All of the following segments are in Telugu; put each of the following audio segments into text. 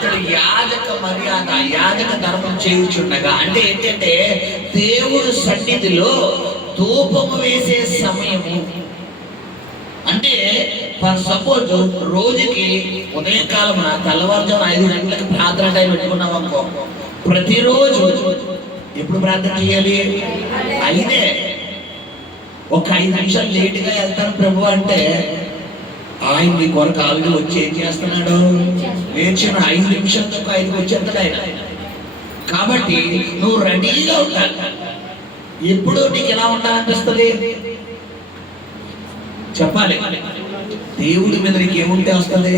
అతడు యాజక మర్యాద, యాజక ధర్మం చేయుచుండగా, అంటే ఏంటంటే దేవుడు సన్నిధిలో ధూపము వేసే సమయము. అంటే ఫర్ సపోజ్ రోజుకి ఉదయకాలం తెల్లవారుజామున 5 గంటలకు ప్రార్థన టైం పెట్టుకున్నాం అనుకో, ప్రతిరోజు ఎప్పుడు ప్రార్థన చేయాలి? 5. ఒక 5 నిమిషాలు లేటుగా వెళ్తాను ప్రభు అంటే ఆయన నీ కొరకు ఆల్రెడీ వచ్చి ఏం చేస్తున్నాడు? లేచిన 5 నిమిషాలకు 5కి వచ్చేస్తాడు ఆయన. కాబట్టి నువ్వు రెడీగా ఉండాలి. ఎప్పుడు నీకు ఎలా ఉండాలనిపిస్తుంది? చెప్పాలి. దేవుడి మీద నీకు ఏముంటే వస్తుంది?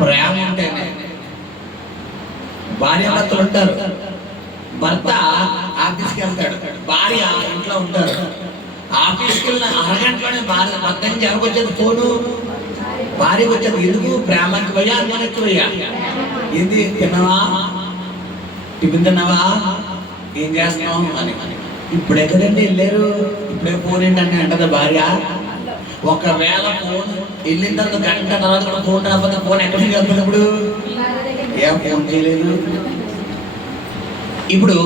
ప్రేమ ఉంటేనే. భార్యాభర్తలు ఉంటారు. భర్త ఆఫీస్కి వెళ్తాడు, భార్య ఇంట్లో ఉంటారు. ఆఫీస్కి వెళ్ళిన అరగంటలోనే భర్త నుంచి ఎవరికి వచ్చేది ఫోను? భార్యకి వచ్చేది. ఎందుకు? ప్రేమకి పోయా, అనుమానకి పోయా. ఏంది తిన్నావా? టిఫిన్ తిన్నావా? ఏం చేస్తున్నావు అని. ఇప్పుడే కదండి వెళ్ళారు, ఇప్పుడే ఫోన్ ఏంటంటే అంటది భార్య. ఒకవేళ ఫోన్ వెళ్ళిన తర్వాత గంట తర్వాత కూడా ఫోన్ రాకపోతే ఫోన్ ఎక్కడికి వెళ్తుంది? ఇప్పుడు ఏం ఫోన్ చేయలేదు. ఇప్పుడు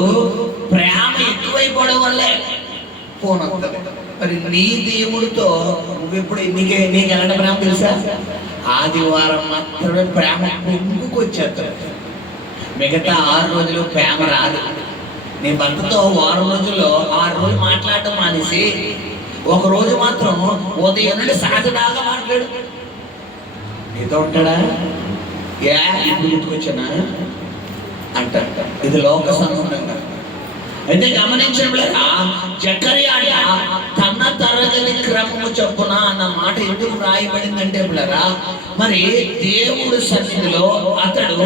ప్రేమ ఎక్కువైపోవడం వల్లే ఫోన్ వస్తుంది. మరి నీ దేవుడితో నువ్వెప్పుడు నీకు ఎలాంటి ప్రేమ తెలుసా? ఆదివారం మాత్రమే ప్రేమ పొంగుకు వచ్చేస్తుంది. మిగతా 6 రోజులు ప్రేమ రాదు. నీ భర్తతో 6 రోజుల్లో 6 రోజులు మాట్లాడటం మానేసి ఒక రోజు మాత్రం ఉదయం నుండి సాయంత్రం మాట్లాడు. నీతో ఉంటాడా? ఇప్పుడు గుర్తుకొచ్చానా అంట. ఇది లోక సంబంధంగా. అయితే గమనించలేక జకర్యా తన తరగతి క్రమము చొప్పున అన్న మాట ఎందుకు రాయబడిందంటే పిల్లరా, మరి దేవుడు సన్నిధిలో అతడు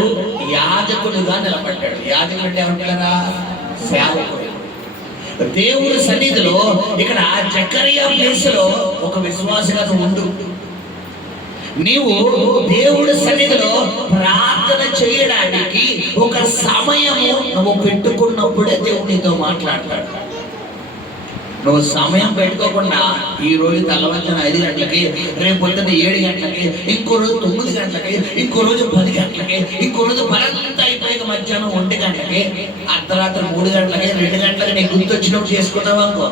యాజకుడుగా నిలబడ్డాడు. యాజకుడు అంటే ఏమంటారా? సేవకుడు. దేవుడి సన్నిధిలో ఇక్కడ జకర్యా ప్లేస్ లో ఒక విశ్వాసగా ఉండు. నీవు దేవుడి సన్నిధిలో ప్రార్థన చేయడానికి ఒక సమయము నువ్వు పెట్టుకున్నప్పుడే దేవుడు నీతో మాట్లాడతాడు. నువ్వు సమయం పెట్టుకోకుండా ఈ రోజు తెల్లవారుజామున 5 గంటలకి, రేపు పొద్దున్న 7 గంటలకి, ఇంకో రోజు 9 గంటలకి, ఇంకో రోజు 10 గంటలకి, ఇంకో రోజు పనంతా అయిపోయాక మధ్యాహ్నం 1 గంటలకి, అర్ధరాత్రి 3 గంటలకి, 2 గంటలకి నీకు గుర్తు వచ్చినప్పుడు చేసుకున్నావు అనుకో,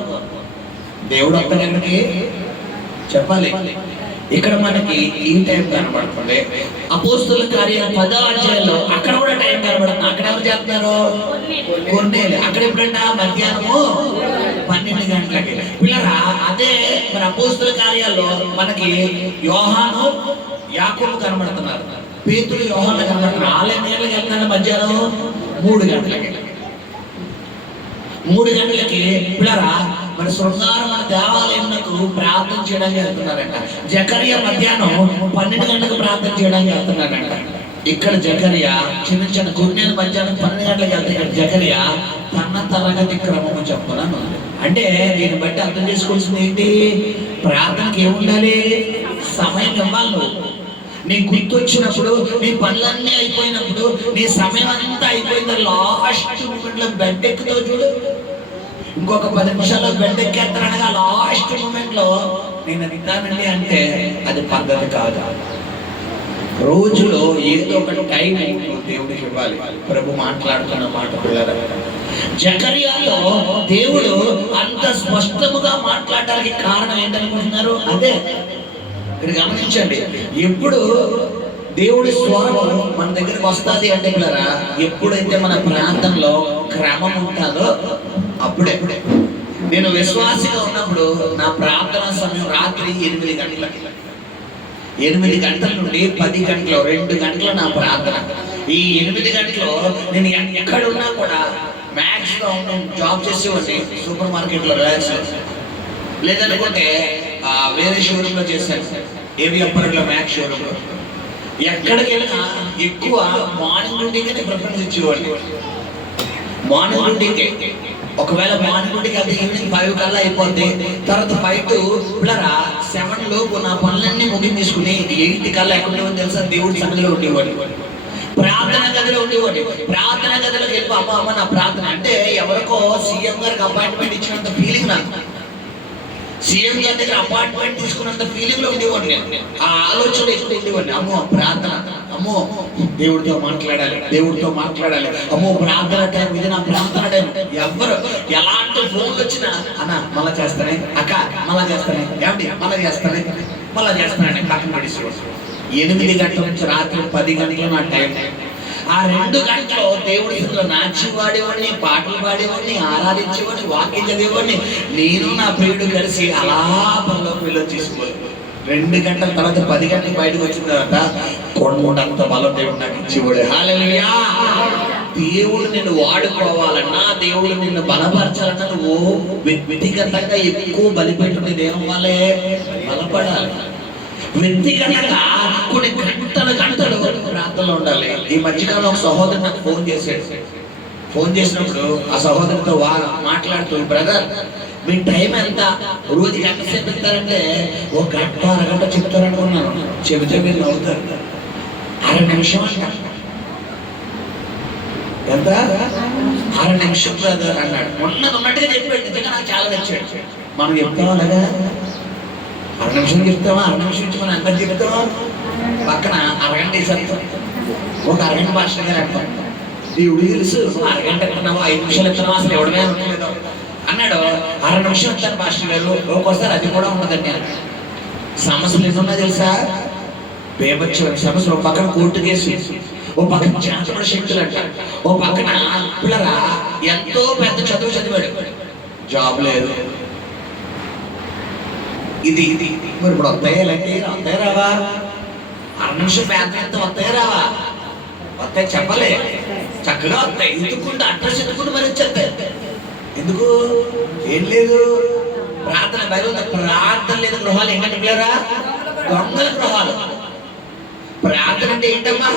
దేవుడు ఒక్కడికి చెప్పాలి. ఇక్కడ మనకి ఈ టైం కనబడుతుంది. అపోస్తుల కార్యం 10వ అధ్యాయంలో అక్కడ కూడా టైం కనబడుతుంది. అక్కడ ఎవరు చేస్తున్నారు? కొన్నేళ్ళు. అక్కడ ఎప్పుడంట? మధ్యాహ్నము 12 గంటలకి. పిల్లరా, అదే మన అపోస్తుల కార్యాల్లో మనకి యోహాను, యాకోబు కనబడుతున్నారు. పేతురు, యోహాను కనబడుతున్నారు. వాళ్ళ నీళ్ళకి వెళ్తున్నారు మధ్యాహ్నం 3 గంటలకి. 3 గంటలకి పిల్లరా మన శృంగారం మన దేవాలయంకు ప్రార్థన చేయడానికి వెళ్తున్నారంట. జకర్యా మధ్యాహ్నం 12 గంటలకు ప్రార్థన చేయడానికి వెళ్తున్నారంట. ఇక్కడ జకర్యా చిన్న కొన్నేళ్ళ మధ్యాహ్నం 12 గంటలకు వెళ్తే, ఇక్కడ జకర్యా తన తరగతి క్రమము చెప్పను. అంటే దీన్ని బట్టి అర్థం చేసుకోవాల్సింది ఏంటి? ప్రార్థనకి ఏముండాలి? సమయం ఇవ్వాలి. నువ్వు నీ గుర్తొచ్చినప్పుడు, నీ పనులన్నీ అయిపోయినప్పుడు, నీ సమయం అంతా అయిపోయింది, లాస్ట్ మూమెంట్ లో బెడ్ ఎక్కుతావు చూడు. ఇంకొక 10 నిమిషాల్లో బెడ్ ఎక్కేస్తానగా లాస్ట్ మూమెంట్ లో నేను తింటానండి అంటే అది పద్ధతి కాదు. రోజులో ఏదో ఒక టైం దేవుడికి ఇవ్వాలి. ప్రభు మాట్లాడుతున్న మాట పిల్లరా, జకర్యాలో దేవుడు అంత స్పష్టముగా మాట్లాడడానికి కారణం ఏంటనుకుంటున్నారు? అదే ఇక్కడ గమనించండి. ఎప్పుడు దేవుడి స్వరం మన దగ్గరికి వస్తుంది అంటే పిల్లరా, ఎప్పుడైతే మన ప్రాంతంలో క్రమం ఉంటుందో అప్పుడే. నేను విశ్వాసిగా ఉన్నప్పుడు నా ప్రార్థన సమయం రాత్రి 8 గంటలకి. 8 గంటల నుండి 10 గంటలు, 2 గంటలు నా ప్రార్థన. ఈ 8 గంటలు నేను ఎక్కడున్నా కూడా మ్యాక్సిమం నేను జాబ్ చేసేవాడిని. సూపర్ మార్కెట్లో, రిలయన్స్, లేదనుకుంటే వేరే షోరూంలో చేశాను, ఏవిఎంపర్లో, మ్యాక్స్ షోరూంలో. ఎక్కడికి వెళ్ళినా ఎక్కువ మార్నింగ్ డ్యూటీకి ప్రిఫరెన్స్ ఇచ్చేవాడిని. మార్నింగ్ డ్యూటీకి. ఒకవేళ మార్నింగ్ డ్యూటీకి అయితే ఈవినింగ్ 5 కల్లా అయిపోద్ది. తర్వాత 5 to 7 లోపు నా పనులన్నీ ముగించుకుని 8 కల్లా ఎక్కడ ఉండేవాడిని తెలుసా? దేవుడి సన్నిధిలో ఉండేవాడు. ప్రార్థన గదిలో ఉండేవాడు. ప్రార్థన గదిలోకి వెళ్ళి అమ్మ నా ప్రార్థన అంటే ఎవరికో సీఎం గారికి అపాయింట్మెంట్ ఇచ్చినంత ఫీలింగ్ నాకు. సీఎం గారి దగ్గర అపాయింట్మెంట్ తీసుకున్నంత ఫీలింగ్ లో ఉండేవాడిని నేను. ఆ ఆలోచన ఎక్కువ ఉండేవాడిని. అమ్మో ప్రార్థన, అమ్మో దేవుడితో మాట్లాడాలి, దేవుడితో మాట్లాడాలి, అమ్మో ప్రార్థన టైం, ఇది నా ప్రార్థన టైం. ఎవరు ఎలాంటి ఫోన్లు వచ్చినా అన్న మళ్ళా చేస్తానే, అక్క మళ్ళా చేస్తానే, ఏమిటి మళ్ళా చేస్తానే, మళ్ళా చేస్తానండి పక్కన పడేసేవాడు. 8 గంటల నుంచి రాత్రి 10 గంటలు నా టైం. ఆ 2 గంటలు దేవుడి ఇంట్లో నాచి వాడేవాడిని, పాటలు పాడేవాడిని, ఆరాధించేవాడిని, వాక్యం చదివేవాడిని. నేను నా ప్రియుడు కలిసి అలా పనిలోకి వెళ్ళొచ్చేసేవాడు. 2 గంటల తర్వాత 10 గంటలకు బయటకు వచ్చిన తర్వాత కొండంత బలం దేవుడు నాకు ఇచ్చేవాడు. హల్లెలూయా. దేవుడు నిన్ను వాడుకోవాలన్నా, దేవుడు నిన్ను బలపరచాలన్నా నువ్వు వ్యక్తిగతంగా ఎక్కువ బలిపెట్టు. దేవం వల్లే బలపడాలి. వ్యక్తిగతంగా కొన్ని గంటలు ప్రాంతంలో ఉండాలి. ఈ మధ్యకాలంలో ఒక సహోదరు నాకు ఫోన్ చేశాడు. ఫోన్ చేసినప్పుడు ఆ సహోదరుతో మాట్లాడుతూ, బ్రదర్ మీ టైం ఎంత, రోజుకి ఎంతసేపు ఇస్తారంటే 1 గంట 1 గంట చెప్తారనుకున్నాను. చెబితే మీరు నవ్వుతారు. 1/2 నిమిషం అంట. ఎంత? 1/2 నిమిషం బ్రదర్ అన్నాడు. ఉన్నట్టుగా చెప్పాడు. నిజంగా నాకు చాలా నచ్చాడు. మనం చెప్తాం అలాగా, 1/2 నిమిషం చెప్తావా, 1/2 నిమిషం ఇచ్చి మనం ఎంత చెప్తావా, పక్కన 1 గంట వేసేస్తాం. ఒక 1 గంట భాష గారు అంటాం, దేవుడు తెలుసు 1 గంట ఎక్కడున్నావా, 5 నిమిషాలు ఎత్తున్నావా, అసలు ఎవడమే ఉండలేదు అన్నాడు. 1/2 నిమిషం ఇస్తాను భాష గారు. ఒక్కోసారి అది కూడా ఉండదండి. సమస్యలు ఏమన్నా తెలుసా, బేబచ్చ సమస్యలు. ఒక పక్కన కోర్టు కేసు, ఓ పక్కన చేతపడ శక్తులు అంట, ఓ పక్కన పిల్లరా ఎంతో పెద్ద చదువు చదివాడు, జాబ్ లేదు. ఇది మరి ఇప్పుడు వస్తాయి రావా, 1/2 నిమిషం వేతనం ఎంత వస్తాయి రావా, వస్తాయి చెప్పలే, చక్కగా వస్తాయి. ఎందుకుంటే అడ్రస్ ఎందుకుంటే మరి వచ్చేస్తాయి. ఎందుకు ఏం లేదు, ప్రార్థన బయలు ప్రార్థన లేదు. గృహాలు ఏంటంటే పిల్లరా, దొంగల గృహాలు. ప్రార్థన అంటే ఏంటమ్మా,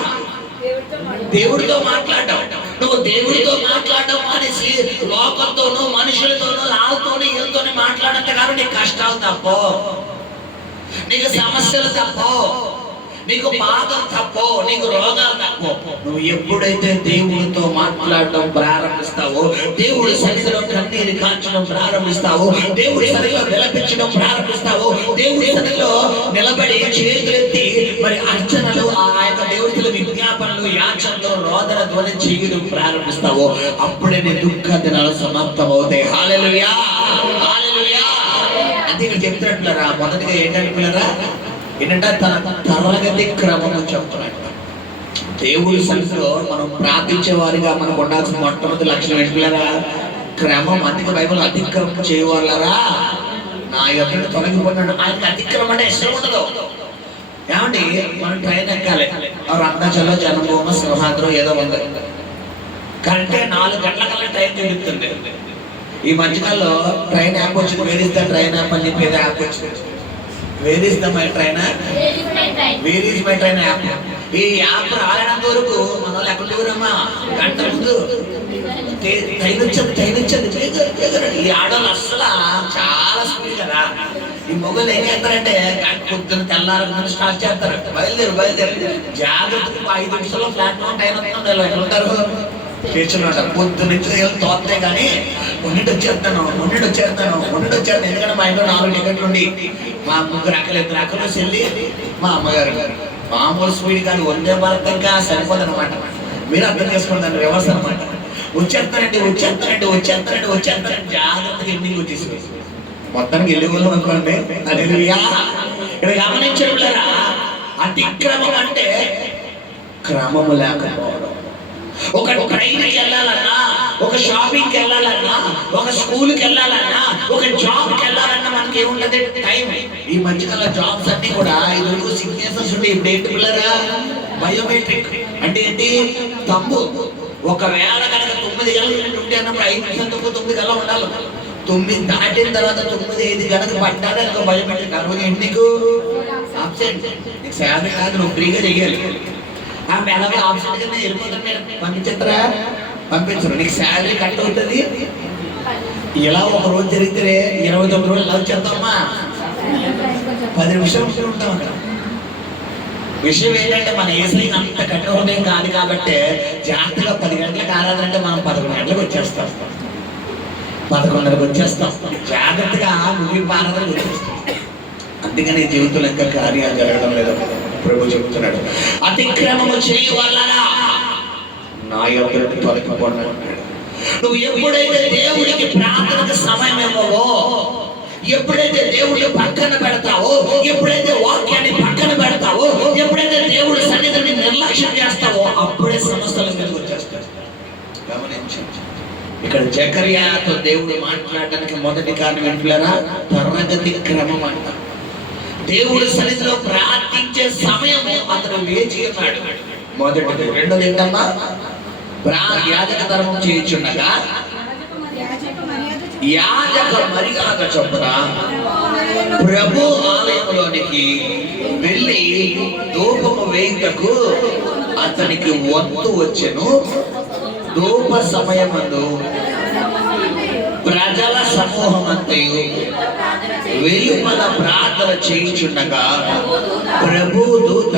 దేవుడితో మాట్లాడటం. నువ్వు దేవుడితో మాట్లాడటం అనేసి లోకంతోనూ మనుషులతోనూ వాళ్ళతోనూ వీళ్ళతోనే మాట్లాడంత కాదు. నీకు కష్టాలు తప్పో, నీకు సమస్యలు తప్పో, నీకు బాధలు తప్పో, నీకు రోగాలు తప్పో. నువ్వు ఎప్పుడైతే దేవుడితో మాట్లాడటం ప్రారంభిస్తావో, దేవుడి సన్నిధిలో కన్నీరు కాల్చడం ప్రారంభిస్తావో, దేవుడి సన్నిధిలో విలపించడం ప్రారంభిస్తావో, దేవుడి సన్నిధిలో నిలబడి చేతులెత్తి మరి అర్చనలు, ఆ యొక్క దేవుడిలో విజ్ఞాపనలు, యాచనలు, రోదన ధ్వని చేయడం ప్రారంభిస్తావో, అప్పుడే నీ దుఃఖ దినాలు సమాప్తం అవుతాయి. హల్లెలూయా, హల్లెలూయా. అంటే ఇక్కడ చెప్తున్నట్లరా, మొదటిగా ఏంటంటే పిల్లరా, ఏంటంటే తన తరగతి క్రమము చెప్తున్నాడు. దేవుడి సన్నిధిలో మనం ప్రార్థించే వారిగా మనకు ఉండాల్సిన మొట్టమొదటి లక్షణం ఏంటిరా, క్రమం. అందుకే బైబిల్ అతిక్రమం చేయవాళ్ళరా నా యొక్క తొలగిపోయినాడు. ఆయనకి అతిక్రమం అంటే ఇష్టం ఉండదు. ఏమండి, మనం ట్రైన్ ఎక్కాలి, రంగాచలో జనభూమ సింహాద్రం ఏదో ఉంది, కరెక్టే 4 గంటల కల్లా ట్రైన్ చూపిస్తుంది. ఈ మధ్యకాలంలో ట్రైన్ యాప్ వచ్చింది, where is the train app అని చెప్పి యాప్ వచ్చింది. Where is the my train, where is my train app. ఈ యాప్ రాలేనంత వరకు మన వాళ్ళు ఎక్కడ లేవరమ్మా, గంట ముందు ట్రైన్ వచ్చింది. ఈ ఆడవాళ్ళు అస్సలు చాలా స్పీడ్ కదా. ఈ మొగలు ఏం చేస్తారంటే పొద్దున్న తెల్లారు స్టార్ట్ చేస్తారు, బయలుదేరు జాగ్రత్తగా 5 నిమిషాల్లో ప్లాట్ఫామ్ టైం వస్తుంది. ఎక్కడ ఉంటారు, కూర్చున్నాడు. పొద్దు నుంచి తోస్తే కానీ ఉన్నట్టు వచ్చేస్తాను. ఎందుకంటే మా ఇంట్లో 4 టికెట్లు ఉండి మా 3 అక్కలు అక్కలు చెల్లి మా అమ్మగారు. మామూలు స్పీడ్ కానీ వందే భారత్ ఇంకా సరిపోదు అనమాట. మీరు అర్థం చేసుకోండి వ్యవస్థ అనమాట. వచ్చేస్తానండి జాగ్రత్తగా ఇంటికి వచ్చేసి మొత్తానికి వెళ్ళి వాళ్ళం అనుకోండి. హల్లెలూయా. ఇక్కడ గమనించడం, అతిక్రమం అంటే క్రమము లేకపోవడం. ఒక ట్రైన్కి వెళ్ళాలన్నా, ఒక షాపింగ్కి వెళ్ళాలన్నా, ఒక స్కూల్కి వెళ్ళాలన్నా, ఒక జాబ్కి వెళ్ళాలన్నా మనకి ఏముంటది టైం. ఈ మధ్యకాల జాబ్స్ అన్ని కూడా ఇదివరకు సిగ్నేచర్స్ ఉండే, ఇప్పుడు ఏంటి పిల్లరా బయోమెట్రిక్. అంటే ఏంటి, తంబు. ఒకవేళ కనుక 9 గంటలు ఉంటే అన్నప్పుడు 5 నిమిషాలు 9 గంటలు ఉండాలి. 9 దాటిన తర్వాత 9-5 గంటలకు పట్టాలి అనుకో బయోమెట్రిక్. ఆ రోజు ఏంటి నీకు అబ్సెంట్, నీకు శాలరీ కాదు, నువ్వు ఫ్రీగా చెయ్యాలి. ఆ మెలగా ఆప్షన్ కింద వెళ్ళిపోతుంది, పంపించరు, నీకు శాలరీ కట్ అవుతుంది. ఇలా ఒక రోజు జరిగితే 29 రోజులు ఎలా వచ్చేస్తామా, 10 నిమిషాలు ఉంటాం అక్కడ. విషయం ఏంటంటే మన ఏసీ అంత కఠోరమేం కాదు కాబట్టి జాగ్రత్తగా 10 గంటలకు ఆరాధనంటే మనం 11 గంటలకు వచ్చేస్తాం. 11:30కి వచ్చేస్తాం. జాగ్రత్తగా ముగింపు 6:30కి వచ్చేస్తాం. అందుకని జీవితంలో ఇంకా కార్యాలు జరగడం లేదు. ప్రభు చెబుతున్నాడు, అతిక్రమము చేయు వాళ్ళరా నా యొద్దకు తొలగిపోండి అంటాడు. నువ్వు ఎప్పుడైతే దేవుడికి ప్రార్థనకు సమయం ఇవ్వవో, ఎప్పుడైతే దేవుడిని పక్కన పెడతావో, ఎప్పుడైతే వాక్యాన్ని పక్కన పెడతావో, ఎప్పుడైతే దేవుడి సన్నిధిని నిర్లక్ష్యం చేస్తావో, అప్పుడే సమస్యల మీదకి వచ్చేస్తాడు. గమనించండి, ఇక్కడ జకర్యాతో దేవుడు మాట్లాడడానికి మొదటి కారణం ఏంటిలారా? తరగతి క్రమం అంట. దేవుడి సన్నిధిలో ప్రార్థించే సమయం అతను వేచి ఉన్నాడు. మొదటిది. రెండోది ఏంటమ్మా? యాజక ధర్మం చేయించుండగా యాజక మర్యాద చొప్పున ప్రభు ఆలయంలోనికి వెళ్ళి ధూపము వేయుటకు అతనికి వంతు వచ్చెను. ధూప సమయమందు ప్రజల సమూహమంతయు వెలుపల ప్రార్థన చేయించుండగా ప్రభు దూత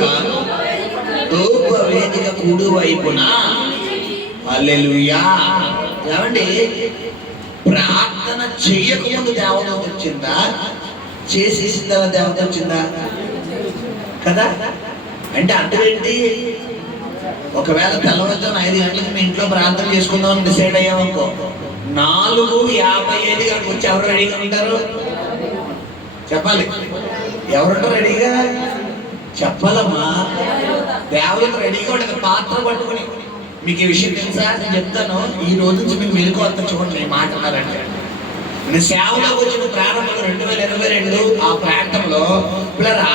ధూప వేదిక కుడి వైపున, హల్లెలూయా, ఏమండి, ప్రార్థన చెయ్యకముందు దేవత వచ్చిందా? చేసేసిన తర్వాత దేవత వచ్చిందా? కదా. అంటే అర్థమేంటి? ఒకవేళ తెల్లవారుజామున 5 గంటలకు మీ ఇంట్లో ప్రార్థన చేసుకుందామని డిసైడ్ అయ్యామనుకో, 4:55 గంటలకు వచ్చి ఎవరు రెడీగా ఉంటారు? చెప్పాలి. ఎవరుంటారు రెడీగా? చెప్పాలమ్మా. దేవతలు రెడీగా ఉండదు, పాత్ర పట్టుకుని. మీకు ఈ విషయం తెలుసా? నేను చెప్తాను. ఈ రోజు నుంచి మీకు మెలకు అంత చూడండి. నేను మాట్లాడాలంటే నేను సేవలోకి వచ్చిన ప్రారంభంలో 2022 ఆ ప్రాంతంలో పిల్లరా,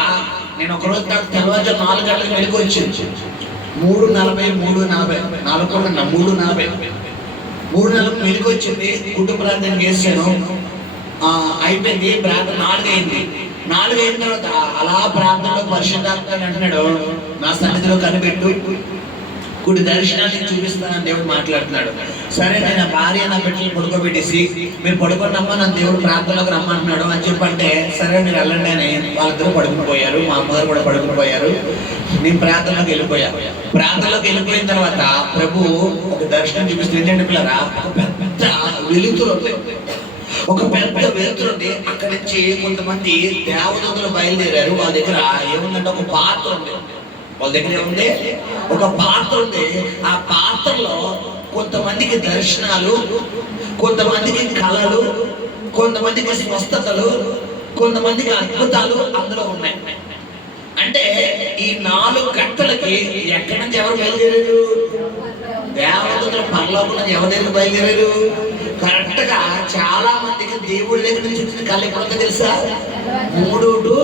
నేను ఒకరోజు నాకు తెల్లవారుజాము 4 గంటలకు మెలకు వచ్చింది. 3:40 3:40 మెలకు వచ్చింది. కుటుంబ ప్రార్థన చేశాను, అయిపోయింది. ప్రార్థన 4 అయింది. 4 అయిన తర్వాత అలా ప్రార్థనలో పరిశుద్ధాత్మ అంటున్నాడు, నా సన్నిధిలో కనిపెట్టు, కుడి దర్శనాన్ని చూపిస్తానని దేవుడు మాట్లాడుతున్నాడు. సరే, నేను భార్య నా బిడ్డలు పడుకోబెట్టేసి, మీరు పడుకోండమ్మా, నన్ను దేవుడు ప్రార్థనలోకి రమ్మంటున్నాడు అని చెప్పంటే, సరే మీరు వెళ్ళండి అని వాళ్ళిద్దరూ పడుకుపోయారు. మా అమ్మగారు కూడా పడుకుపోయారు. నేను ప్రార్థనలోకి వెళ్ళిపోయా. ప్రార్థనలోకి వెళ్ళిపోయిన తర్వాత ప్రభు ఒక దర్శనం చూపిస్తుంది. ఏంటంటే పిల్లరా, ఒక పెద్ద వెలుతురు ఉంది. ఒక పెద్ద వెలుతురు ఉంది. అక్కడి నుంచి కొంతమంది దేవదూతలు బయలుదేరారు. వాళ్ళ దగ్గర ఏముందంటే ఒక పాత్ర ఉంది. వాళ్ళ దగ్గర ఏముంది? ఒక పాత్ర ఉంది. ఆ పాత్రలో కొంతమందికి దర్శనాలు, కొంతమందికి కళలు, కొంతమందికి స్వస్థతలు, కొంతమందికి అద్భుతాలు అందులో ఉన్నాయి. అంటే ఈ 4 గంటలకి ఎక్కడి నుంచి ఎవరు బయలుదేరారు? దేవదూతలు పరలోకం నుంచి ఎవరి దగ్గర బయలుదేరారు? కరెక్ట్ గా చాలా మందికి దేవుడి దగ్గర నుంచి వచ్చిన కళ ఎక్కడ తెలుసా? 3 to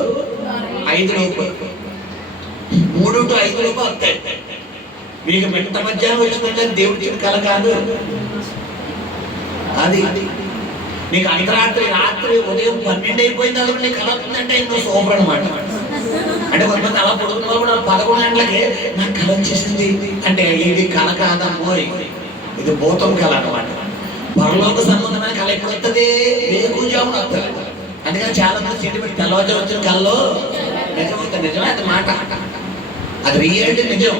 5 లోపు 3 to 5 లోపు వస్తాయి. మీకు మిట్ట మధ్యాహ్నం వచ్చిందంటే దేవుడి ఇచ్చిన కళ కాదు అది. నీకు అర్ధరాత్రి, రాత్రి, ఉదయం 12 అయిపోయింది అది నీకు కళ వస్తుందంటే ఇంకో సూపర్ అనమాట. అంటే కొంతమంది అలా పడుకున్న వాళ్ళు కూడా 11 గంటలకి నాకు కళ వచ్చేసింది అంటే ఇది కళ కాదమ్మో, ఇది భూతం కళ అనమాట. పరలోక సంబంధమైన కళ ఎప్పుడు వస్తుంది? వేకుజామున వస్తుంది. అందుకని చాలా మంది సెంటిమెంట్ తెల్లవారుజాము వచ్చిన కళలో నిజమవుతుంది. నిజమే అది మాట, అది రియల్ నిజం.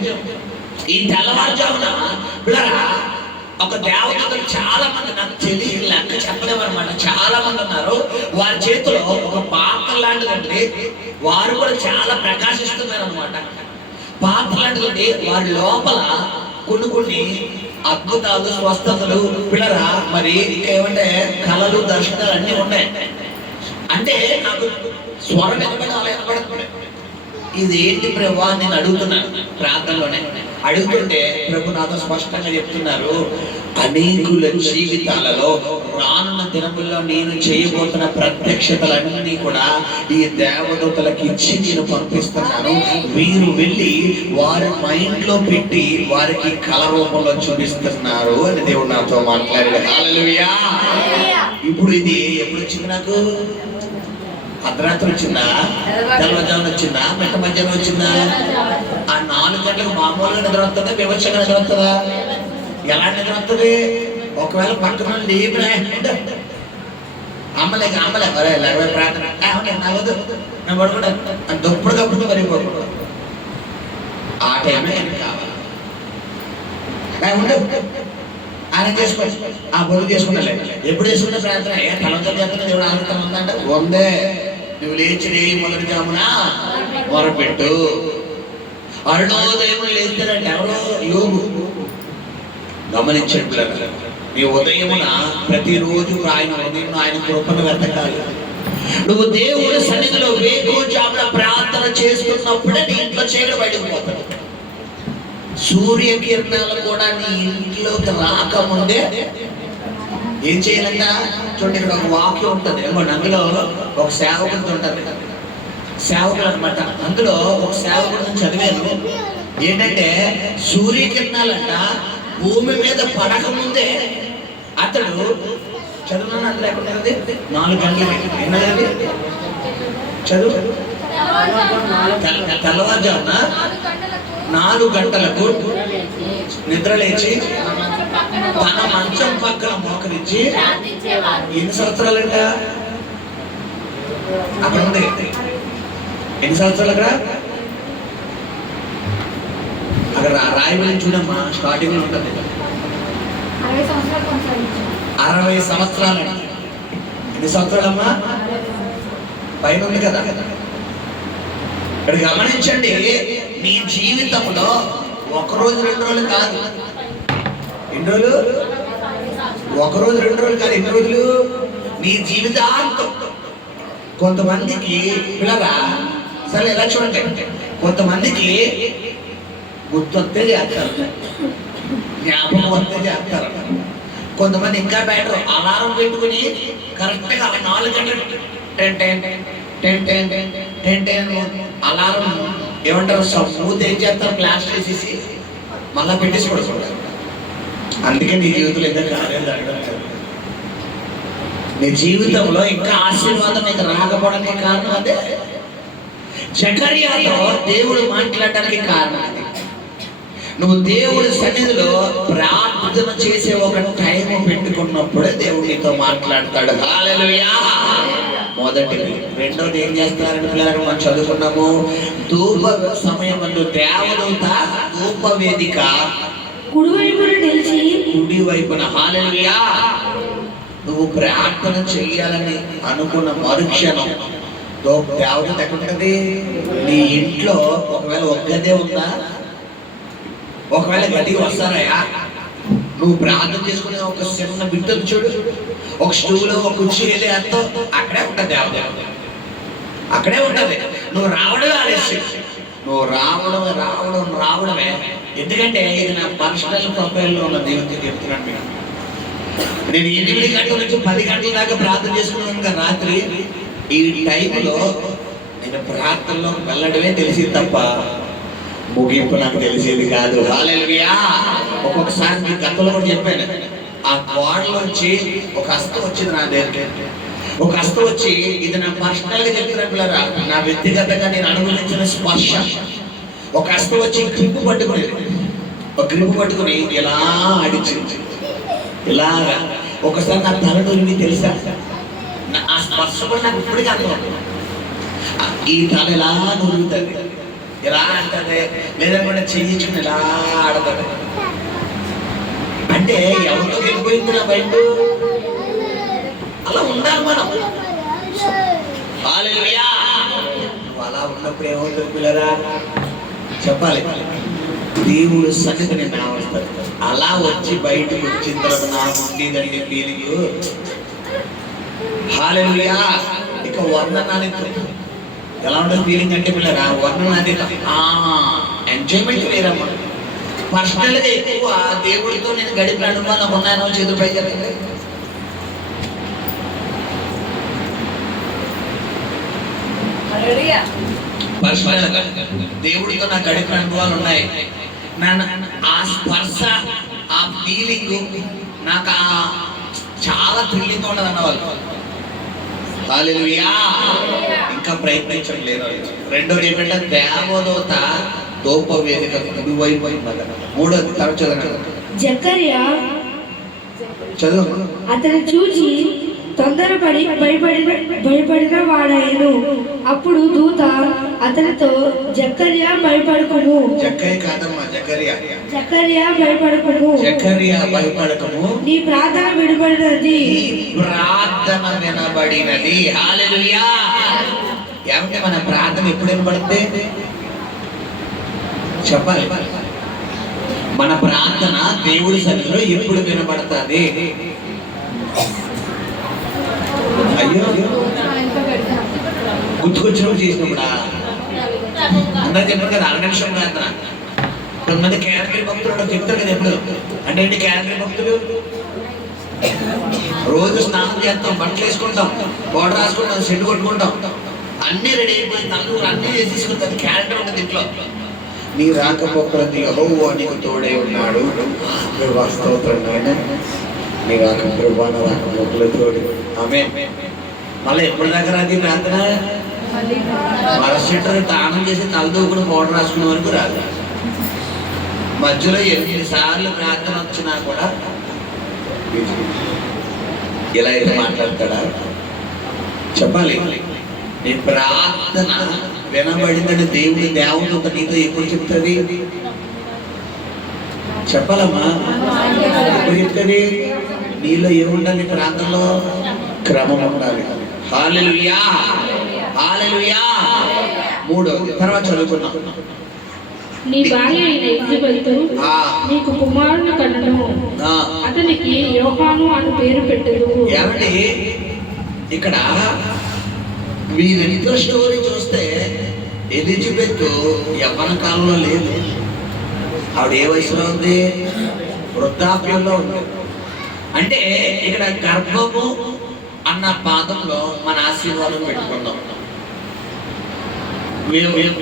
ఈ తెల్లవారుజామున పిల్లరా ఒక దేవతలు చాలా మంది, నాకు తెలియదు లెక్క చెప్పలేము అనమాట, చాలా మంది ఉన్నారు. వారి చేతిలో ఒక పాత్ర లాంటిదండి. వారు కూడా చాలా ప్రకాశిస్తున్నారు అనమాట. పాత్ర లాంటిదండి. వారి లోపల కొన్ని అద్భుతాలు, స్వస్థతలు పిల్లరా, మరి ఏమంటే కళలు, దర్శనాలు అన్నీ ఉన్నాయి. అంటే నాకు స్వరం వినపడుతుంది. ఇది ఏంటి ప్రభు నేను అడుగుతున్నాను ప్రార్థనలోనే. అడుగుతుంటే ప్రభు నాతో స్పష్టంగా చెప్తున్నారు, అనేకుల జీవితాలలో రానున్న దినముల్లో నేను చేయబోతున్న ప్రత్యక్షతలన్నీ కూడా ఈ దేవదూతలకు ఇచ్చి నేను పంపిస్తున్నాను. వీరు వెళ్ళి వారి మైండ్ లో పెట్టి వారికి కళ రూపంలో చూపిస్తున్నారు అని దేవుడు నాతో మాట్లాడాడు. హల్లెలూయా. ఇప్పుడు ఇది ఎప్పుడు వచ్చింది? నాకు అర్ధరాత్రి వచ్చిందా? తెల్లవారుజామున వచ్చిందా? మిట్ట మధ్యాహ్నం వచ్చిందా? ఆ 4 గంటలకు మామూలుగా నిద్ర వస్తుందా? వివక్షగా నిద్ర వస్తుందా? ఎలా నిద్ర వస్తుంది? ఒకవేళ పక్కన అమ్మలే మరే లేకపోతే ప్రార్థన నవ్వదు, నేను పడుకుంటా దుప్పుడు కప్పుడు మరిపోకూడదు. ఆ టైంలో ఏం కావాలి? ఆయన చేసుకో, ఆ బొరుగు చేసుకున్నాలే. ఎప్పుడు చేసుకున్న ప్రార్థన తలంతో చేస్తున్న దేవుడు ఆనందం ఉందంట. వందే నువ్వు లేచి మొదటి జామున మొరపెట్టు. అరుణోదయం లేస్తారంటే ఎవరో యోగు గమనించండి పిల్లలు. నీ ఉదయమున ప్రతిరోజు ఆయన ఉదయం ఆయన కృపను వెతకాలి. నువ్వు దేవుడి సన్నిధిలో వేకువజామున ప్రార్థన చేస్తున్నప్పుడే నీ ఇంట్లో చీకటి బయటకు పోతాడు. సూర్యకిరణాలు కూడా నీ ఇంట్లోకి రాకముందే ఏం చేయాలంట చూడండి. ఇక్కడ ఒక వాక్యం ఉంటుంది, అందులో ఒక సేవకుడు ఉంటుంది, సేవకుడు అనమాట. అందులో ఒక సేవకుడు చదివాను ఏంటంటే సూర్యకిరణాలంట భూమి మీద పడకముందే అతడు చదువున్నాను. అందులో ఎక్కడున్నది 4 గంటలకి విన్నది చదువు. తెల్లవారుజామున 4 గంటలకు నిద్రలేచి తన మంచం పక్కన మోకరించి ఎన్ని సంవత్సరాలంట అక్కడ ఉంది. ఎన్ని సంవత్సరాలు అక్కడ రాయబడి చూడమ్మా, స్టార్టింగ్ లో ఉంటుంది 60 సంవత్సరాలు. ఎన్ని సంవత్సరాలమ్మా? పైన ఉంది కదా. ఇక్కడ గమనించండి, నీ జీవితంలో 1 రోజు 2 రోజులు కాదు. ఎన్ని రోజులు? 1 రోజు 2 రోజులు కాదు. ఎన్ని రోజులు? నీ జీవితాంతం. కొంతమందికి పిల్లరా సరే ఎలా చూడండి, కొంతమందికి గుర్తొస్తే చేస్తారు, జ్ఞాపకం వస్తే చేస్తారు. కొంతమంది ఇంకా బెటర్, అలారం పెట్టుకుని కరెక్ట్గా 4 గంటలు 10 అలారం ఏమంటారు స్మూత్ ఏం చేస్తారు, క్లాస్ చేసేసి మళ్ళా పెట్టేసి పడుకుంటారు. అందుకే నీ జీవితంలో ఇంకా కార్యాలు జరగడం, నీ జీవితంలో ఇంకా ఆశీర్వాదం నీకు రాకపోవడానికి కారణం అదే. జకర్యాతో దేవుడు మాట్లాడడానికి కారణం అది. నువ్వు దేవుడి సన్నిధిలో ప్రార్థన చేసే ఒక టైం పెట్టుకున్నప్పుడే దేవుడు నీతో మాట్లాడతాడు. హల్లెలూయా. మొదటిది. రెండోది ఏం చేస్తారని పిల్లలు మనం చదువుకున్నాము, ధూప సమయమందు దేవదూత ధూప వేదిక కుడి వైపున. హల్లెలూయా. నువ్వు ప్రార్థన చెయ్యాలని అనుకున్న మరుక్షణం దేవదూత ఎక్కడుంటది? నీ ఇంట్లో. ఒకవేళ ఒక్కదే ఉందా, ఒకవేళ గదికి వస్తారయ్యా, నువ్వు ప్రార్థన చేసుకునే ఒక చిన్న బిడ్డలు చూడు, ఒక స్టూలో ఒక కుర్చీ వెళ్ళి అత్తో అక్కడే ఉంటుంది దేవదేవత, అక్కడే ఉంటుంది. నువ్వు రావడమే ఆలస్యం, నువ్వు రావడమే. ఎందుకంటే ఇది నా పర్సనల్ ప్రొఫైల్లో ఉన్న దేవుడికి చెప్తున్నాను. నేను 8 గంటల నుంచి 10 గంటల దాకా ప్రార్థన చేసుకున్నాను కదా రాత్రి. ఈ టైంలో నేను ప్రార్థనలో వెళ్ళడమే తెలిసింది తప్ప ముగింపు నాకు తెలిసేది కాదు. హల్లెలూయా. ఒక్కొక్కసారి మీ గతంలో కూడా చెప్పాను, ఆ గోడలోంచి ఒక హస్తం వచ్చింది నా దగ్గరికి. ఒక హస్తం వచ్చి, ఇది నా పర్సనల్ గా చెప్తున్నా పిల్లరా, నా వ్యక్తిగతంగా నేను అనుభవించిన స్పర్శ. ఒక హస్తం వచ్చి గ్రిప్ పట్టుకుని ఇలా ఆడించింది, ఇలాగా. ఒకసారి నా తల నొలిమి తెలుసా, ఆ స్పర్శ కూడా నాకు ఇప్పటికీ అర్థం. ఈ తల ఎలా నొలుగుతుంది, ఇలా అంటది, లేదనుకుంటే చెయ్యించుకుని ఇలా ఆడతాడు. అంటే ఎవరితో వెళ్ళిపోయింది నా బయట. అలా ఉండాలి మనం. హల్లెలూయా. అలా ఉన్నప్పుడు ఏమవుతుంది పిల్లరా చెప్పాలి, దేవుడు సన్నిధిని నా వస్తాడు. అలా వచ్చి బయటకు వచ్చిన తర్వాత నా ఉండేదండి ఫీలింగ్. హల్లెలూయా. ఇక వర్ణనానికి ఎలా ఉంటుంది ఫీలింగ్ అంటే పిల్లరా, వర్ణనాతీతం. ఎంజాయ్మెంట్ వేరమ్మా. పర్సనల్గా ఎక్కువ దేవుడితో నేను గడిపిన అనుభవం ఉన్నానో చేతులు పై చెప్పండి. పర్సనల్గా దేవుడితో నాకు గడిపిన అనుభవాలు ఉన్నాయి. ఆ స్పర్శ, ఆ ఫీలింగ్ నాకు చాలా థ్రిల్లింగ్ ఉండదు అన్నవాళ్ళు. హల్లెలూయా. ఇంకా ప్రయత్నించడం లేదు. రెండోది ఏంటంటే దేవదూత ధూప వేదిక కుడివైపు. మూడోది తరచు జకర్యా చదువు. అతను చూచి తొందరపడి భయపడిన వాడాయను. అప్పుడు దూత అతనితో, జకర్యా భయపడకుము, జకర్యా భయపడకుము, నీ ప్రార్థన వినబడినది, హల్లెలూయా. ఏమంటే మన ప్రార్థన ఎప్పుడు వినబడితే చెప్పాలి. మన ప్రార్థన దేవుడి సన్నిధిలో ఎప్పుడు వినబడుతుంది? అయ్యో గుర్తుకొచ్చినప్పుడు చేసినప్పుడా? అందరూ చెప్పారు కదా అరనిమిషం ప్రార్థన. కొంతమంది క్యాలరీ భక్తులు చెప్తారు కదా ఎప్పుడు. అంటే ఏంటి క్యాలరీ భక్తులు? రోజు స్నానం చేస్తాం, బట్టలు వేసుకుంటాం, పౌడర్ రాసుకుంటాం, సెంటు కొట్టుకుంటాం, అన్ని రెడీ అయిపోయి తల్లు అన్ని చేసేసుకుంటాం. క్యాలెండర్ ఉంటుంది ఇంట్లో. నీ రాకపోకలది యెహోవా నీకు తోడే ఉన్నాడు. స్తోత్రం నాయన. నీ రాకపోకల తోడు. ఆమేన్. మళ్ళీ ఎప్పటి దగ్గర అది ప్రార్థన? మరసెంటర్ దానం చేసి తలదూకుని పౌడర్ రాసుకునే వరకు రాదు. మధ్యలో 8 సార్లు ప్రార్థన వచ్చినా కూడా ఇలా అయితే మాట్లాడతాడా? చెప్పాలి. నీ ప్రార్థన వినబడిందని దేవుడు నీతో ఎప్పుడు చెప్తుంది? చెప్పాలమ్మా. ఎప్పుడు చెప్తుంది? నీలో ఏముండాలి? ప్రార్థనలో క్రమం ఉండాలి. హల్లెలూయా, హల్లెలూయా. మూడోది తర్వాత చదువుకున్నాం. నీ భార్య అయిన ఎలిజబెతు నీకు కుమారుని కనును, అతనికి యోహాను అని పేరు పెట్టదు. ఏమండి ఇక్కడ మీరింట్లో స్టోరీ చూస్తే ఎలిజబెత్ యవ్వన కాలంలో లేదు. ఆవిడ ఏ వయసులో ఉంది? వృద్ధాప్యంలో ఉంది. అంటే ఇక్కడ గర్భము అన్న పాదంలో మన ఆశీర్వాదం పెట్టుకుందాం.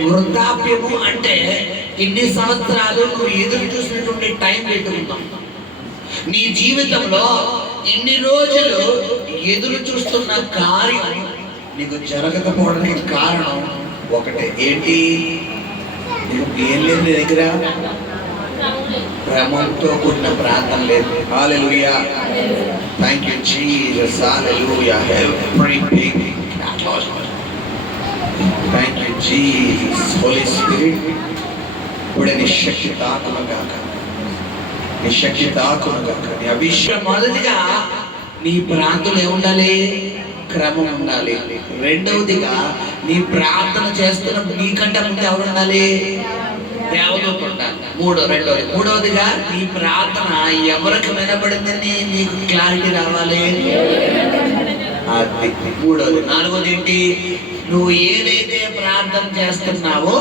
వృద్ధాప్యము అంటే ఇన్ని సంవత్సరాలు నువ్వు ఎదురు చూసినటువంటి టైం పెట్టుకుందాం. నీ జీవితంలో ఇన్ని రోజులు ఎదురు చూస్తున్న కార్యం నీకు జరగకపోవడానికి కారణం ఒకటే. ఏంటి? నీకు ఏం లేదు నీ దగ్గర? క్రమంతో కూడిన ప్రార్థన లేదు. Hallelujah, thank you Jesus, hallelujah. Everything thank you Jesus. Holy spirit ఇప్పుడే నీ శక్తి తాకునగాక, నీ శక్తి తాకునగాక, నీ అభిషేకం. మొదటిగా నీ ప్రార్థన ఏముండాలి? క్రమం ఉండాలి. రెండవదిగా నీ ప్రార్థన చేస్తున్నప్పుడు నీకంటే ముందు ఎవరు ఉండాలి? దేవదూత ఉండాలి. మూడవదిగా నీ ప్రార్థన ఎవరికి వినబడిందని నీకు క్లారిటీ రావాలి. అది మూడవది. నాలుగోది ఏంటి? నువ్వు ఏదైతే ప్రార్థన చేస్తున్నావో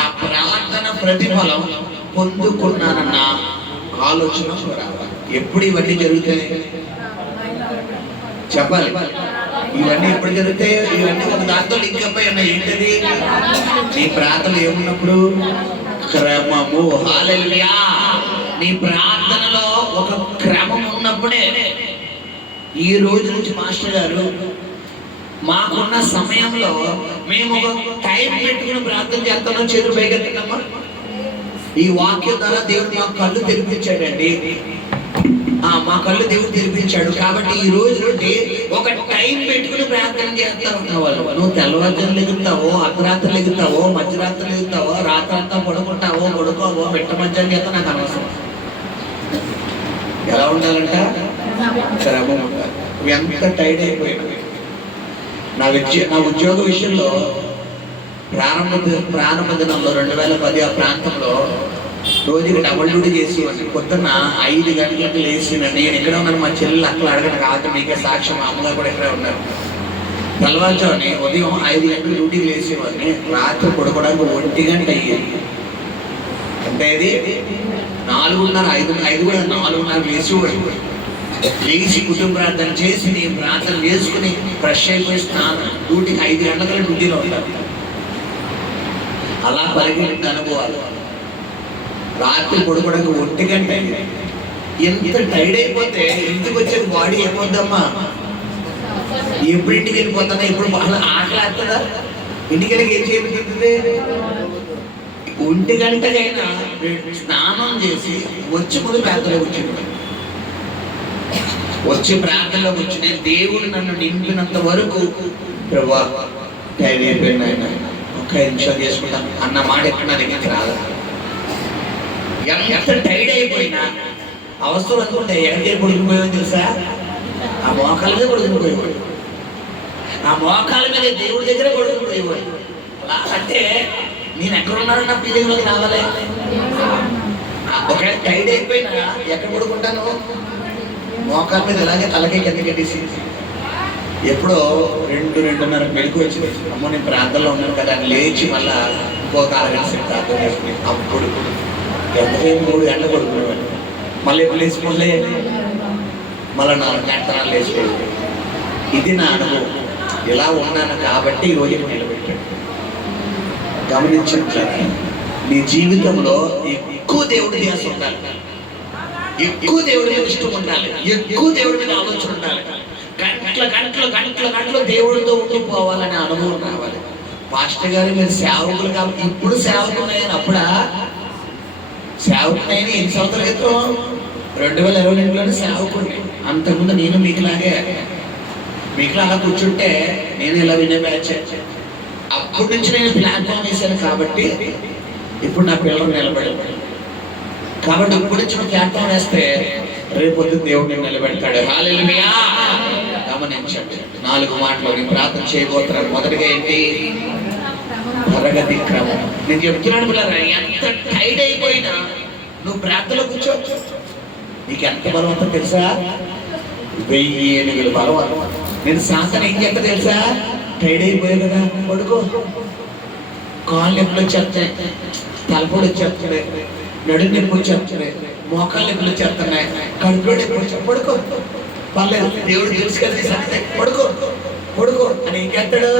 ఆ ప్రార్థన ప్రతిఫలం పొందుకున్నానన్న ఆలోచన రావాలి. ఎప్పుడు ఇవన్నీ జరుగుతాయి? చెప్పాలి. ఇవన్నీ ఎప్పుడు జరుగుతాయి? ఇవన్నీ ఒక దాంతో లింక్ అయి ఉన్నాయి. ఏంటది? నీ ప్రార్థన ఏమున్నప్పుడు? క్రమము. హల్లెలూయా. నీ ప్రార్థనలో ఒక క్రమం ఉన్నప్పుడే. ఈ రోజు నుంచి మాస్టర్ గారు మాకున్న సమయంలో మేము ఒక టైం పెట్టుకుని ప్రార్థన చేస్తామని చేతులు పైకెత్తున్నామా? ఈ వాక్యం ద్వారా దేవుడు మా కళ్ళు తెరిపించాడండి. మా కళ్ళు దేవుడు తెరిపించాడు. కాబట్టి ఈ రోజు నుండి ఒక టైం పెట్టుకుని ప్రార్థన చేస్తా ఉన్నవాళ్ళు. నువ్వు తెల్లవారుజాము లెగుతావో, అర్ధరాత్రి లెగుతావో, మధ్యరాత్రి లెగుతావో, రాత్రంతా పడుకోవో, మిట్ట మధ్యాహ్నం చేస్తా నాకు అనవసరం. ఎలా ఉండాలంట? క్రమం ఉండాలి. ఎంత టైర్డ్ అయిపోయాడు. నా ఉద్యోగ విషయంలో ప్రారంభ దినంలో 2010 ఆ ప్రాంతంలో రోజుకి డబుల్ డ్యూటీ చేసేవాడిని. పొద్దున్న 5 గంటలకు లేచినండి. నేను ఎక్కడ ఉన్నాను? మా చెల్లెలు అక్కడ అడగను కాదు, మీకే సాక్ష్యం. మా అమ్మగారు కూడా ఎక్కడే ఉన్నారు. తెల్లవారుజాముని ఉదయం 5 గంటలకు డ్యూటీకి లేచేవాడిని. రాత్రి పడుకోవడానికి 1 గంట అయ్యేది. అంటే ఇది 4:30, 5 కూడా 4:30 లేచేవాడిని. లేచి కుటుంబ ప్రార్థన చేసి నేను ప్రార్థన చేసుకుని ఫ్రెష్ అయిపోయి స్నానం, డ్యూటీకి 5 గంటల డ్యూటీలో ఉంటాను. అలా పరిగెత్తిన అనుభవాలు. రాత్రి పడుకోవడానికి 1 గంట. ఎంత టైర్డ్ అయిపోతే ఇంటికి వచ్చే బాడీ ఏమవుద్దమ్మా? ఎప్పుడు ఇంటికి వెళ్ళిపోతున్నా? ఎప్పుడు బాగా ఆకలి వస్తుందా? ఇంటికి వెళ్ళి ఏం చేయబడుతుంది? 1 గంటకైనా స్నానం చేసి వచ్చి ముందు ప్రార్థన కూర్చుంటాం. వచ్చి ప్రార్థనలోకి వచ్చి నేను దేవుడు నన్ను నింపినంత వరకు ప్రభా టైం అయిపోయింది ఆయన ఒక్క 5 నిమిషాలు చేసుకుంటా అన్న మాట ఎక్కడ నా దగ్గరికి రాదా? ఎంత టైర్డ్ అయిపోయినా అవసరం అనుకుంటే ఎక్కడికి పడుకుపోయామో తెలుసా? ఆ మోకాల మీద పడుకుపోయేవాడు, ఆ మోకాల మీద దేవుడి దగ్గర పడుకుపోయేవాడు. అలా అంటే నేను ఎక్కడున్నానన్న ఫీలింగ్లోకి రావాలే. ఒకవేళ టైర్డ్ అయిపోయినా ఎక్కడ పడుకుంటాను? మోకాల మీద ఇలాగే తలకి కింద కట్టేసి ఎప్పుడో 2-2:30 మెలకు వచ్చింది. అమ్మో నేను ప్రాంతంలో ఉన్నాను కదా అని లేచి మళ్ళా ఇంకొక 6 గంటల ప్రార్థన చేసుకుని అప్పుడు ఎంతసేపు 3 గంటలు పడుకునేవాడు. మళ్ళీ ఎప్పుడు లేచిపోలే, మళ్ళీ 4 గంటలు లేచిపోయింది. ఇది నా అనుభవం. ఇలా ఉన్నాను కాబట్టి ఈరోజు నిలబెట్టాడు. గమనించట్లేదు, నీ జీవితంలో ఎక్కువ దేవుడి ధ్యాస ఉండాలి, ఎక్కువ దేవుడి మీద ఇష్టం ఉండాలి, ఎక్కువ దేవుడి మీద ఆలోచన ఉండాలి. గంటలు దేవుడితో ఉండిపోవాలనే అనుభవం రావాలి. పాస్టర్ గారు మీరు సేవకులు కాబట్టి ఇప్పుడు సేవకున్నాయని అప్పుడా సేవకున్నాయని 8 సంవత్సరాల క్రితం 2022లోనే సేవకుడిని. అంతకుముందు నేను మీకులాగే అలా కూర్చుంటే నేను ఇలా వినే బ్యాచ్. అప్పటి నుంచి నేను ప్లాట్ఫామ్ వేశాను కాబట్టి ఇప్పుడు నా పిల్లలు నిలబడి కాబట్టి ఇప్పటి నుంచి ప్లాట్ఫామ్ వేస్తే రేపొద్దు దేవుడిని నిలబెడతాడు. హల్లెలూయా. గమనించండి, 4 మాటలు నేను ప్రార్థన చేయబోతున్నాను. మొదటిగా ఏంటి? తరగతి క్రమం. నేను చెప్తున్నాను పిల్లరా, ఎంత టైర్డ్ అయిపోయినా నువ్వు ప్రార్థనలో కూర్చోవచ్చు. నీకు ఎంత బలవంతం తెలుసా? 1000 ఏనుగుల బలవంతం. నేను శాసన ఏం చెప్ప తెలుసా? టైర్డ్ అయిపోయావు కదా, పడుకో. కాళ్ళు ఎప్పుడు వచ్చేస్తాయి, తలపొడి వచ్చేస్తున్నాయి, నడుము నొప్పి వచ్చేస్తున్నాయి, మోకాళ్ళు నొప్పులు వచ్చేస్తున్నాయి, కడుపులో నొప్పి వచ్చి పడుకో, పర్లేదు దేవుడు తెలుసు కదా సంగతి, పడుకో అని ఇంకెత్తాడు.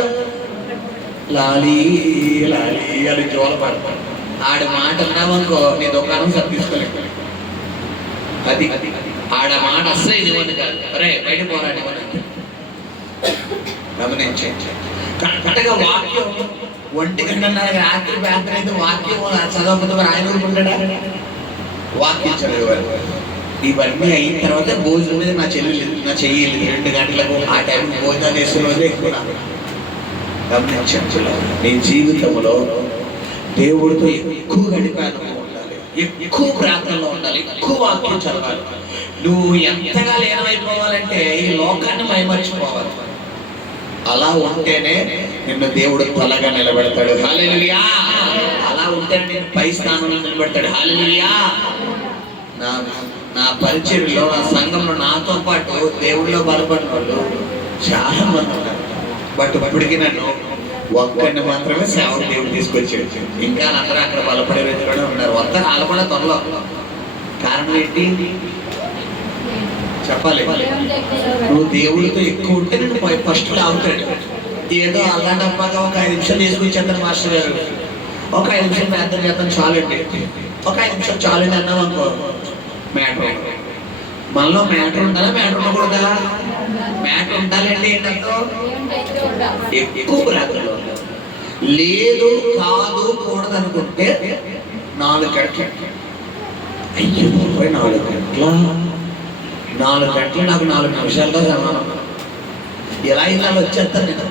లాలీ లాలీ అని జోల పడతాడు. ఆడ మాట అన్నామనుకో నీ దుకాణం సరి తీసుకోలేదు. అది ఆడ మాట అస్సలు ఇవ్వండి కాదు, అరే బయట పోరాడి గమనించండి. కరెక్ట్గా వాక్యం 1 గంటన్నర రాత్రి ప్రార్థన అయితే వాక్యం చదవకపోతే ఆయన ఊరుకుంటాడా? వాక్యం చదివేవారు. ఇవన్నీ అయిన తర్వాత భోజనం మీద నా చెయ్యలేదు 2 గంటలకు. ఆ టైంకి భోజనాలు చేసే రోజే ఎక్కువ. గమనించండి, నీ జీవితంలో దేవుడితో ఎక్కువ గడిపాను ఉండాలి, ఎక్కువ ప్రార్థనలో ఉండాలి, ఎక్కువ వాక్యం చదవాలి. నువ్వు ఎంతగా లీనమైపోవాలంటే ఈ లోకాన్ని మైమర్చిపోవాలి. అలా ఉంటేనే నిన్ను దేవుడు తలగా నిలబెడతాడు. హల్లెలూయా. అలా ఉంటేనే నేను పై స్థానంలో నిలబెడతాడు. హల్లెలూయా. నా పరిచర్యలో, నా సంఘంలో నాతో పాటు దేవుడిలో బలపడిన వాళ్ళు చాలా మంది ఉన్నారు. బట్ ఇప్పటికీ నన్ను ఒక్కడిని మాత్రమే సేవ దేవుడు తీసుకొచ్చాడు. ఇంకా అందరూ అక్కడ బలపడే వ్యక్తులు ఉన్నారు. ఒక్క ఆలపడ త్వరలో. కారణం ఏంటి చెప్పాలి? నువ్వు దేవుడితో ఎక్కువ ఉంటే నేను ఫస్ట్ లాగుతాడు. ఏదో అలాంటప్పాగా ఒక 5 నిమిషాలు తీసుకొచ్చేద్దాను మాస్టర్ గారు, ఒక 5 నిమిషాలు ప్రార్థన చేద్దాం చాలండి, ఒక 5 నిమిషాలు చాలండి అన్నాం అనుకో, మ్యాటర్. మనలో మ్యాటర్ ఉండాలా, మ్యాటర్ ఉండకూడదా? మ్యాటర్ ఉండాలంటే ఏంటంటే ఎక్కువ ప్రార్థనలో లేదు, కాదు, కూడదు అనుకుంటే 4 గంటలు. అయ్యో 4 గంటల 4 గంటలు నాకు 4 నిమిషాలతో సమానం. ఎలా అయినా వచ్చేస్తాను నేను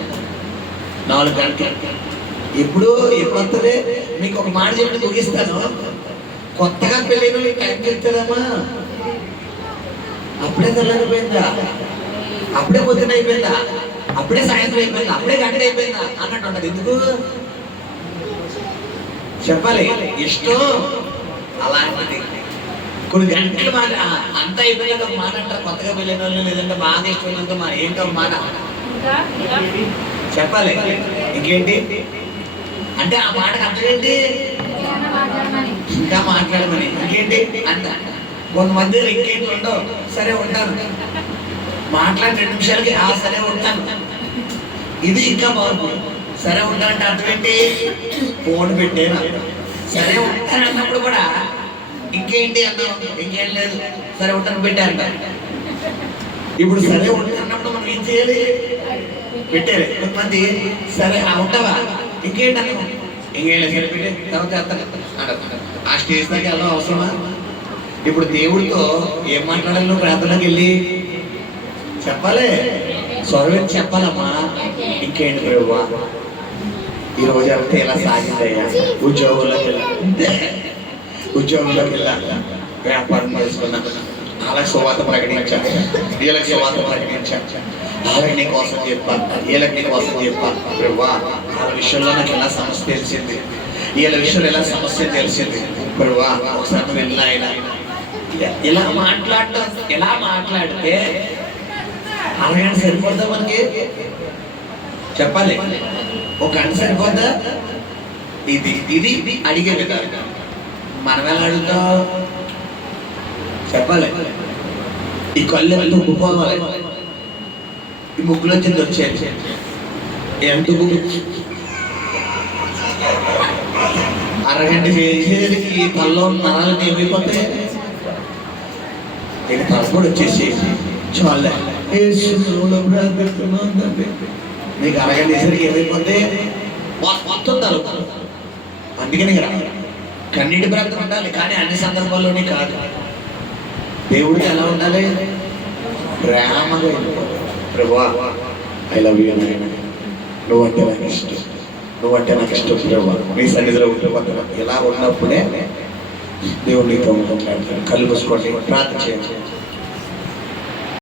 4 గంటలు. ఎప్పుడు వస్తుంది? మీకు ఒక మాట చెప్పి ముగిస్తాను. కొత్తగా పెళ్ళైన టైం చెప్తారమ్మా, అప్పుడే తెల్లరిపోయిందా, అప్పుడే పొద్దున అయిపోయిందా, అప్పుడే సాయంత్రం అయిపోయిందా, అప్పుడే గంట అయిపోయిందా అన్నట్టు ఉండదు. ఎందుకు చెప్పాలి? ఇష్టం అలాంటిది. కొన్ని గంటలు మాట అంత అయిపోయినాక ఒక మాట అంటారు కొత్తగా వెళ్ళిన వాళ్ళు, లేదంటే బాగా ఇష్టమైనంత మా ఏంటో మాట చెప్పాలి. ఇంకేంటి అంటే ఆ మాటకు అర్థం ఏంటి? ఇంకా మాట్లాడమని. ఇంకేంటి అంట. కొంతమంది ఇంకేంటి ఉండవు, సరే ఉంటాను, మాట్లాడి 2 నిమిషాలకి సరే ఉంటాను. ఇది ఇంకా బాగుంది. సరే ఉంటానంటే అర్థం ఏంటి? ఫోన్ పెట్టేనా? సరే ఉంటాను అన్నప్పుడు కూడా ఇంకేంటి అన్నాం, ఇంకేం లేదు, సరే ఉంటాను పెట్టారంట. ఇప్పుడు సరే ఉంటున్నప్పుడు మనం ఏం చేయాలి? పెట్టాలి. కొంతమంది సరే ఉంటావా, ఇంకేంటి అన్నాం, ఇంకేం లేదు, సరే పెట్టే తర్వాత చేస్తాను. ఆ స్టేజ్ దాకా వెళ్ళడం అవసరమా? ఇప్పుడు దేవుడితో ఏం మాట్లాడాలి? నువ్వు ప్రార్థనకి వెళ్ళి చెప్పాలి, స్వరం చెప్పాలమ్మా. ఇంకేంటి ప్రభువా, ఈ రోజు అంతా ఇలా సాగిందయ్యా. ఉద్యోగంలోకి వెళ్ళా, వ్యాపారం చేసుకున్నా, వాళ్ళకి సువార్త ప్రకటించా, వీళ్ళకి సువార్త ప్రకటించా, వాళ్ళకి నీ కోసం చెప్పా, వీళ్ళకి నీ కోసం చెప్పా. ప్రభువా, వాళ్ళ విషయంలో నాకు ఎలా సమస్య తెలిసింది, వీళ్ళ విషయంలో ఎలా సమస్య తెలిసింది. ప్రభువా, ఒకసారి నువ్వు వెళ్ళిన ఆయన ఇలా మాట్లాడితే అరగంట సరిపోద్దా మనకి? చెప్పాలి, ఒక గంట సరిపోద్దా? ఇది అడిగే విధానం. మనం ఎలా అడుగుతాం చెప్పాలి. ఈ కళ్ళు ఎంత ఉబ్బుకోవాలి, ఈ ముగ్గులో వచ్చింది వచ్చేది ఎంత అరగంట చేసేసరికి ఈ తల్లో నరాలు ఏమైపోతాయి, నేను తలపడి వచ్చేసి చాలే నీకు అరగంట చేసరికి ఏమైపోతే మొత్తం తలుపు. అందుకని కన్నీటి ప్రాంతం ఉండాలి, కానీ అన్ని సందర్భాల్లోనే కాదు. దేవుడికి ఎలా ఉండాలి? ప్రేమగా ప్రభువా, ఐ లవ్ యూ, నువ్వంటే నాకు ఇష్టం, నువ్వంటే నాకు ఇష్టం ప్రభువా, నీ సన్నిధిలో ఉంటే ఇలా ఉన్నప్పుడే దేవుడు నీతో ఉంటాడు. కళ్ళు మూసుకోండి, ప్రార్థన చేయండి.